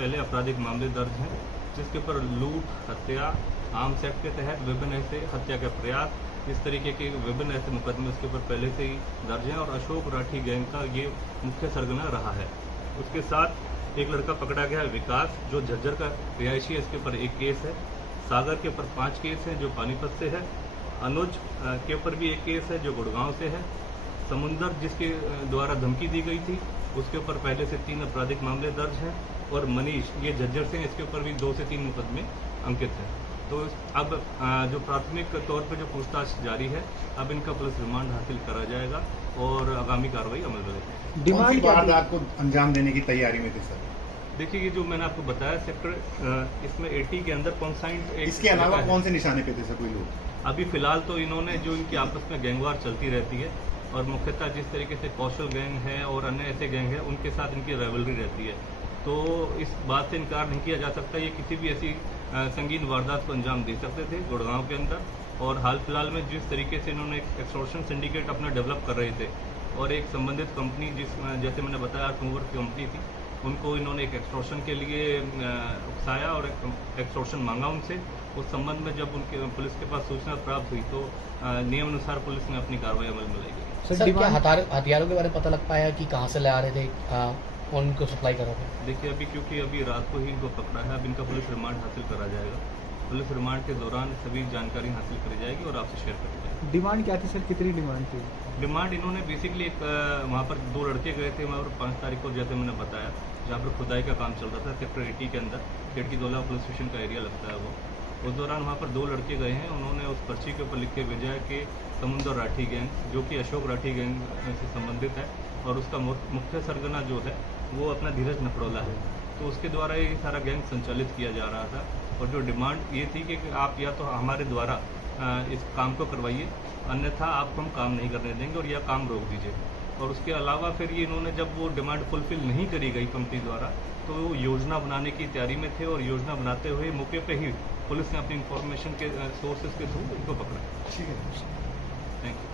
पहले आपराधिक मामले दर्ज हैं, जिसके ऊपर लूट, हत्या, आर्म्स एक्ट के तहत विभिन्न ऐसे हत्या का प्रयास, इस तरीके के विभिन्न ऐसे मुकदमे उसके ऊपर पहले से ही दर्ज हैं और अशोक राठी गैंग का ये मुख्य सरगना रहा है। उसके साथ एक लड़का पकड़ा गया है, विकास, जो झज्जर का रिहायशी है, इसके ऊपर एक केस है। सागर के ऊपर 5 केस हैं जो पानीपत से है। अनुज के ऊपर भी एक केस है जो गुड़गांव से है। समुंदर, जिसके द्वारा धमकी दी गई थी, उसके ऊपर पहले से 3 आपराधिक मामले दर्ज हैं। और मनीष, ये झज्जर से हैं, इसके ऊपर भी 2 से 3 मुकदमे अंकित हैं। तो अब जो प्राथमिक तौर पर जो पूछताछ जारी है, अब इनका पुलिस रिमांड हासिल करा जाएगा और आगामी कार्रवाई अमल में रहेगी। डिमांड वारदात को अंजाम देने की तैयारी में थे सर? देखिए, ये जो मैंने आपको बताया सेक्टर इसमें 80 के अंदर कॉन्साइंट, इसके अलावा कौन से निशाने पे थे सर कोई लोग? अभी फिलहाल तो इन्होंने, जो इनकी आपस में गैंगवार चलती रहती है और मुख्यतः जिस तरीके से कौशल गैंग है और अन्य ऐसे गैंग है, उनके साथ इनकी राइवलरी रहती है। तो इस बात से इनकार नहीं किया जा सकता, ये किसी भी ऐसी संगीन वारदात को अंजाम दे सकते थे गुड़गांव के अंदर। और हाल फिलहाल में जिस तरीके से इन्होंने एक एक्सटॉर्शन सिंडिकेट अपना डेवलप कर रहे थे और एक संबंधित कंपनी, जैसे मैंने बताया आर्टमूवर की कंपनी थी, उनको इन्होंने एक एक्सटॉर्शन के लिए उकसाया और एक्सटॉर्शन मांगा उनसे। उस संबंध में जब उनके पुलिस के पास सूचना प्राप्त हुई तो नियमानुसार पुलिस ने अपनी कार्रवाई अमल में लाई गई। सर, क्या हथियारों के बारे में पता लग पाया कि कहाँ से ले आ रहे थे, कौन इनको सप्लाई कर रहा था? देखिए, अभी क्योंकि अभी रात को ही इनको पकड़ा है, अब इनका पुलिस रिमांड हासिल करा जाएगा। पुलिस रिमांड के दौरान सभी जानकारी हासिल करी जाएगी और आपसे शेयर करी जाएगी। डिमांड क्या थी सर, कितनी डिमांड थी? डिमांड इन्होंने बेसिकली एक वहाँ पर 2 लड़के गए थे वहाँ पर 5 तारीख को, जैसे मैंने बताया, जहाँ पर खुदाई का काम चल रहा था सेक्टर 80 के अंदर, खिड़की-दोला पुलिस स्टेशन का एरिया लगता है वो। उस दौरान वहाँ पर 2 लड़के गए हैं, उन्होंने उस पर्ची के ऊपर लिख के भेजा है कि समुंदर राठी गैंग, जो कि अशोक राठी गैंग से संबंधित है और उसका मुख्य सरगना जो है वो अपना धीरज नपड़ोला है। तो उसके द्वारा ये सारा गैंग संचालित किया जा रहा था और जो डिमांड ये थी कि आप या तो हमारे द्वारा इस काम को करवाइए, अन्यथा आपको हम काम नहीं करने देंगे और यह काम रोक दीजिए। और उसके अलावा फिर ये इन्होंने, जब वो डिमांड फुलफिल नहीं करी गई कंपनी द्वारा, तो वो योजना बनाने की तैयारी में थे और योजना बनाते हुए मौके पे ही पुलिस ने अपनी इंफॉर्मेशन के सोर्सेज के थ्रू इनको पकड़ा। ठीक है, थैंक यू।